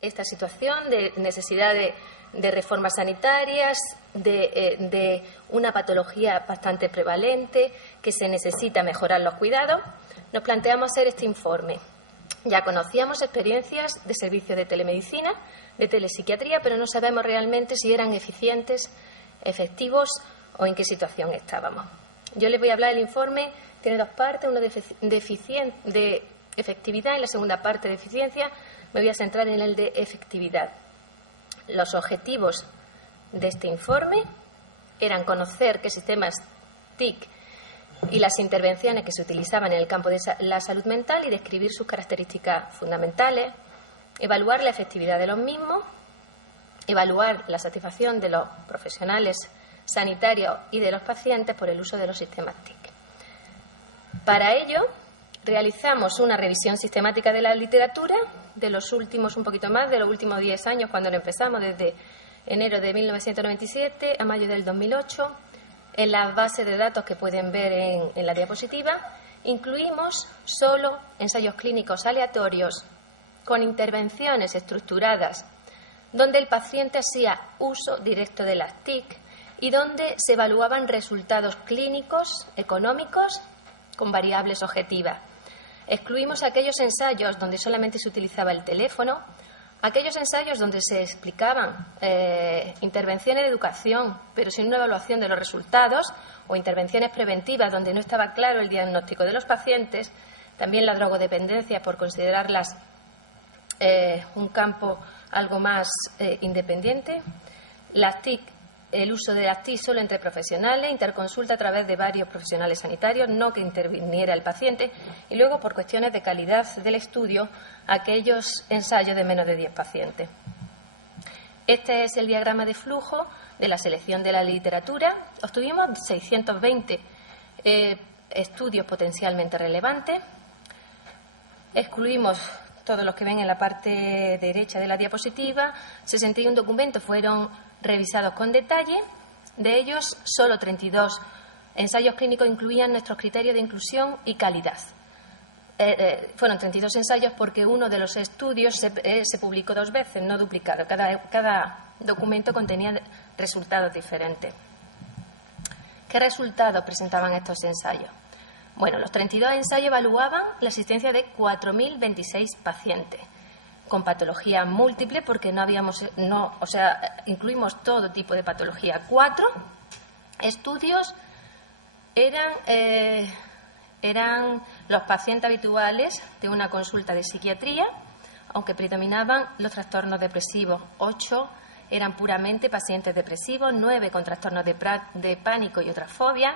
esta situación de necesidad de reformas sanitarias, de una patología bastante prevalente, que se necesita mejorar los cuidados, nos planteamos hacer este informe. Ya conocíamos experiencias de servicios de telemedicina, de telepsiquiatría, pero no sabemos realmente si eran eficientes, efectivos o en qué situación estábamos. Yo les voy a hablar del informe, tiene dos partes, una de efectividad y la segunda parte de eficiencia. Me voy a centrar en el de efectividad. Los objetivos de este informe eran conocer qué sistemas TIC y las intervenciones que se utilizaban en el campo de la salud mental y describir sus características fundamentales, evaluar la efectividad de los mismos, evaluar la satisfacción de los profesionales sanitarios y de los pacientes por el uso de los sistemas TIC. Para ello, realizamos una revisión sistemática de la literatura de los últimos, un poquito más, de los últimos 10 años, cuando lo empezamos, desde enero de 1997 a mayo del 2008. En las bases de datos que pueden ver en la diapositiva, incluimos solo ensayos clínicos aleatorios con intervenciones estructuradas, donde el paciente hacía uso directo de las TIC y donde se evaluaban resultados clínicos, económicos, con variables objetivas. Excluimos aquellos ensayos donde solamente se utilizaba el teléfono, aquellos ensayos donde se explicaban intervenciones de educación, pero sin una evaluación de los resultados, o intervenciones preventivas donde no estaba claro el diagnóstico de los pacientes, también la drogodependencia, por considerarlas un campo algo más independiente, las TIC, el uso de las TIC solo entre profesionales, interconsulta a través de varios profesionales sanitarios, no que interviniera el paciente, y luego, por cuestiones de calidad del estudio, aquellos ensayos de menos de 10 pacientes. Este es el diagrama de flujo de la selección de la literatura. Obtuvimos 620 estudios potencialmente relevantes. Excluimos todos los que ven en la parte derecha de la diapositiva. 61 documentos fueron revisados con detalle. De ellos, solo 32 ensayos clínicos incluían nuestros criterios de inclusión y calidad. Fueron 32 ensayos porque uno de los estudios se publicó 2 veces, no duplicado. Cada documento contenía resultados diferentes. ¿Qué resultados presentaban estos ensayos? Bueno, los 32 ensayos evaluaban la asistencia de 4.026 pacientes con patología múltiple, porque incluimos todo tipo de patología. 4 estudios eran los pacientes habituales de una consulta de psiquiatría, aunque predominaban los trastornos depresivos. 8 eran puramente pacientes depresivos, 9 con trastornos de pánico y otras fobias,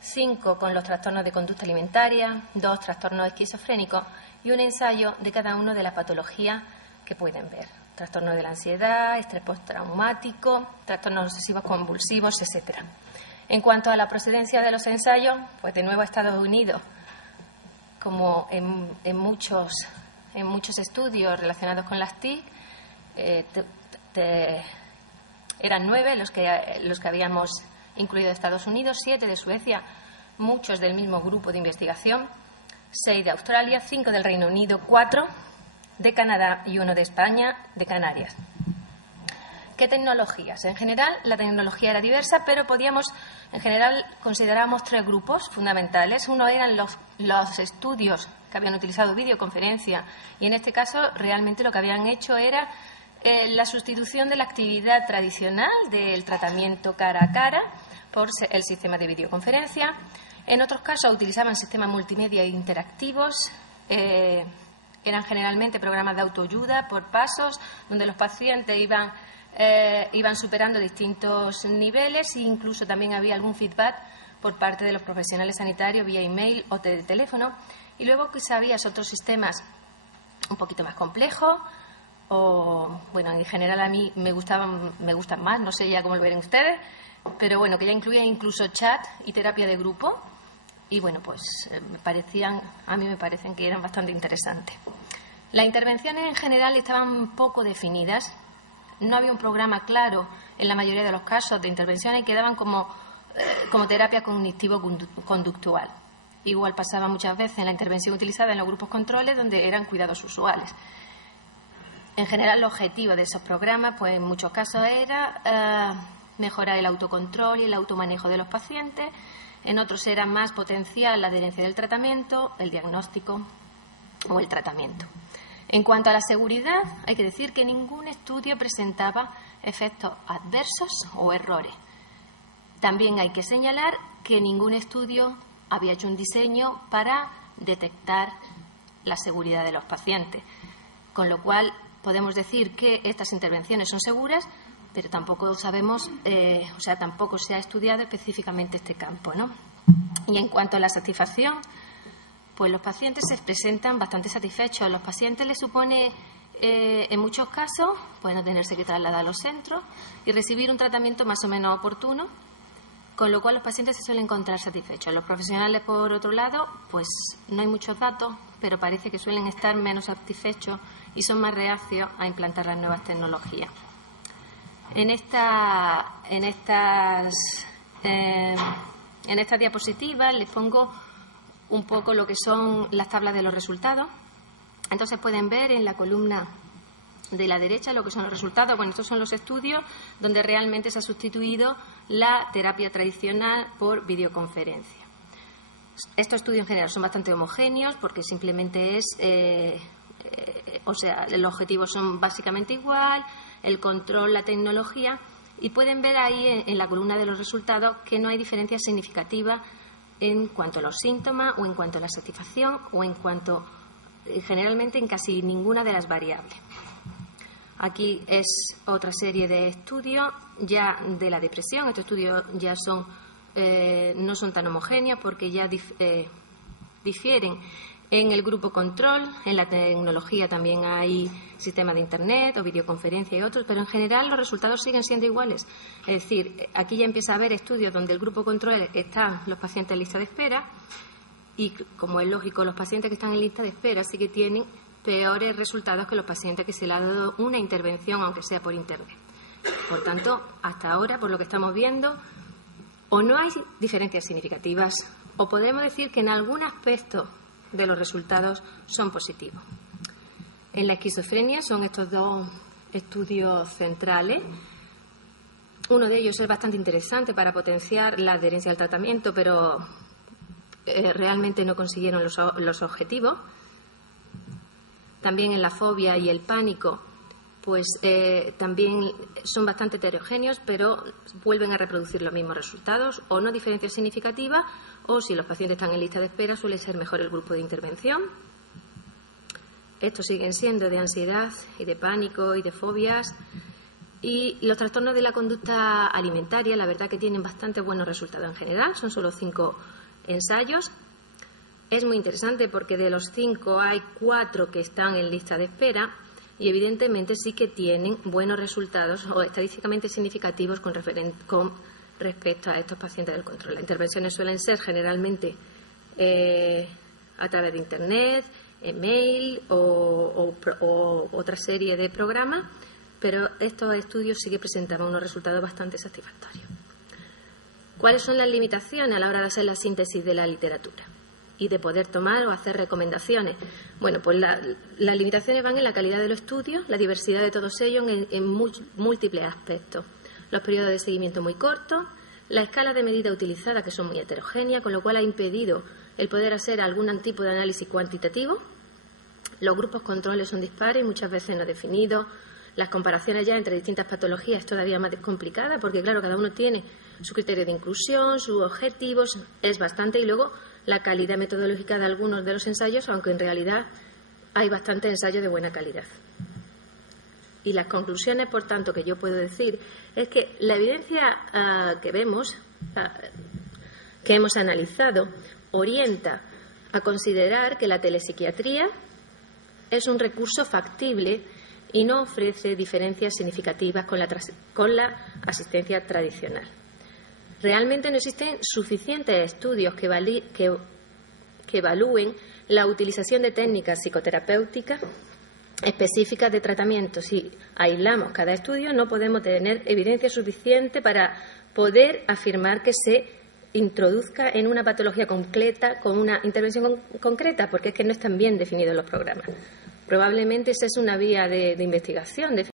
5 con los trastornos de conducta alimentaria, 2 trastornos esquizofrénicos y un ensayo de cada una de las patologías que pueden ver. Trastorno de la ansiedad, estrés postraumático, trastornos obsesivos convulsivos, etc. En cuanto a la procedencia de los ensayos, pues de nuevo Estados Unidos, como en muchos estudios relacionados con las TIC, eran 9 los que habíamos incluido de Estados Unidos, 7 de Suecia, muchos del mismo grupo de investigación, 6 de Australia, 5 del Reino Unido, 4 de Canadá y 1 de España, de Canarias. ¿Qué tecnologías? En general, la tecnología era diversa, pero considerábamos 3 grupos fundamentales. Uno eran los estudios que habían utilizado videoconferencia y, en este caso, realmente lo que habían hecho era la sustitución de la actividad tradicional del tratamiento cara a cara por el sistema de videoconferencia. En otros casos utilizaban sistemas multimedia interactivos, eran generalmente programas de autoayuda por pasos, donde los pacientes iban superando distintos niveles e incluso también había algún feedback por parte de los profesionales sanitarios vía email o teléfono. Y luego quizá había otros sistemas un poquito más complejos, o bueno, en general a mí me gustan más, no sé ya cómo lo ven ustedes, pero bueno, que ya incluían incluso chat y terapia de grupo. Y bueno, pues a mí me parecen que eran bastante interesantes. Las intervenciones en general estaban poco definidas, no había un programa claro en la mayoría de los casos de intervenciones y quedaban como terapia cognitivo-conductual. Igual pasaba muchas veces en la intervención utilizada en los grupos controles, donde eran cuidados usuales. En general, el objetivo de esos programas, pues en muchos casos era mejorar el autocontrol y el automanejo de los pacientes. En otros era más potenciar la adherencia del tratamiento, el diagnóstico o el tratamiento. En cuanto a la seguridad, hay que decir que ningún estudio presentaba efectos adversos o errores. También hay que señalar que ningún estudio había hecho un diseño para detectar la seguridad de los pacientes, con lo cual podemos decir que estas intervenciones son seguras, pero tampoco sabemos, tampoco se ha estudiado específicamente este campo, ¿no? Y en cuanto a la satisfacción, pues los pacientes se presentan bastante satisfechos. A los pacientes les supone, en muchos casos, pues no tenerse que trasladar a los centros y recibir un tratamiento más o menos oportuno, con lo cual los pacientes se suelen encontrar satisfechos. Los profesionales, por otro lado, pues no hay muchos datos, pero parece que suelen estar menos satisfechos y son más reacios a implantar las nuevas tecnologías. En esta diapositiva les pongo un poco lo que son las tablas de los resultados. Entonces pueden ver en la columna de la derecha lo que son los resultados. Bueno, estos son los estudios donde realmente se ha sustituido la terapia tradicional por videoconferencia. Estos estudios en general son bastante homogéneos porque simplemente los objetivos son básicamente igual, el control, la tecnología, y pueden ver ahí en la columna de los resultados que no hay diferencias significativas en cuanto a los síntomas o en cuanto a la satisfacción o en cuanto, generalmente, en casi ninguna de las variables. Aquí es otra serie de estudios ya de la depresión. Estos estudios ya no son tan homogéneos porque ya difieren en el grupo control. En la tecnología también hay sistemas de Internet o videoconferencia y otros, pero en general los resultados siguen siendo iguales. Es decir, aquí ya empieza a haber estudios donde el grupo control están los pacientes en lista de espera y, como es lógico, los pacientes que están en lista de espera sí que tienen peores resultados que los pacientes que se les ha dado una intervención, aunque sea por Internet. Por tanto, hasta ahora, por lo que estamos viendo, o no hay diferencias significativas o podemos decir que en algún aspecto de los resultados son positivos. En la esquizofrenia son estos dos estudios centrales. Uno de ellos es bastante interesante para potenciar la adherencia al tratamiento, pero realmente no consiguieron los objetivos. También en la fobia y el pánico, pues también son bastante heterogéneos, pero vuelven a reproducir los mismos resultados, o no diferencias significativas, o si los pacientes están en lista de espera suele ser mejor el grupo de intervención. Estos siguen siendo de ansiedad y de pánico y de fobias. Y los trastornos de la conducta alimentaria, la verdad que tienen bastante buenos resultados en general, son solo 5 ensayos. Es muy interesante porque de los 5 hay 4 que están en lista de espera y evidentemente sí que tienen buenos resultados o estadísticamente significativos con respecto a estos pacientes del control. Las intervenciones suelen ser generalmente a través de Internet, email o otra serie de programas, pero estos estudios sí que presentaban unos resultados bastante satisfactorios. ¿Cuáles son las limitaciones a la hora de hacer la síntesis de la literatura y de poder tomar o hacer recomendaciones? Bueno, pues las limitaciones van en la calidad de los estudios, la diversidad de todos ellos en múltiples aspectos. Los periodos de seguimiento muy cortos, la escala de medida utilizada, que son muy heterogéneas, con lo cual ha impedido el poder hacer algún tipo de análisis cuantitativo. Los grupos controles son dispares, muchas veces no definidos. Las comparaciones ya entre distintas patologías es todavía más complicada porque, claro, cada uno tiene su criterio de inclusión, sus objetivos, es bastante. Y luego la calidad metodológica de algunos de los ensayos, aunque en realidad hay bastantes ensayos de buena calidad. Y las conclusiones, por tanto, que yo puedo decir es que la evidencia que vemos, que hemos analizado, orienta a considerar que la telepsiquiatría es un recurso factible y no ofrece diferencias significativas con la asistencia tradicional. Realmente no existen suficientes estudios que evalúen la utilización de técnicas psicoterapéuticas específicas de tratamiento. Si aislamos cada estudio, no podemos tener evidencia suficiente para poder afirmar que se introduzca en una patología concreta con una intervención concreta, porque es que no están bien definidos los programas. Probablemente esa es una vía de investigación.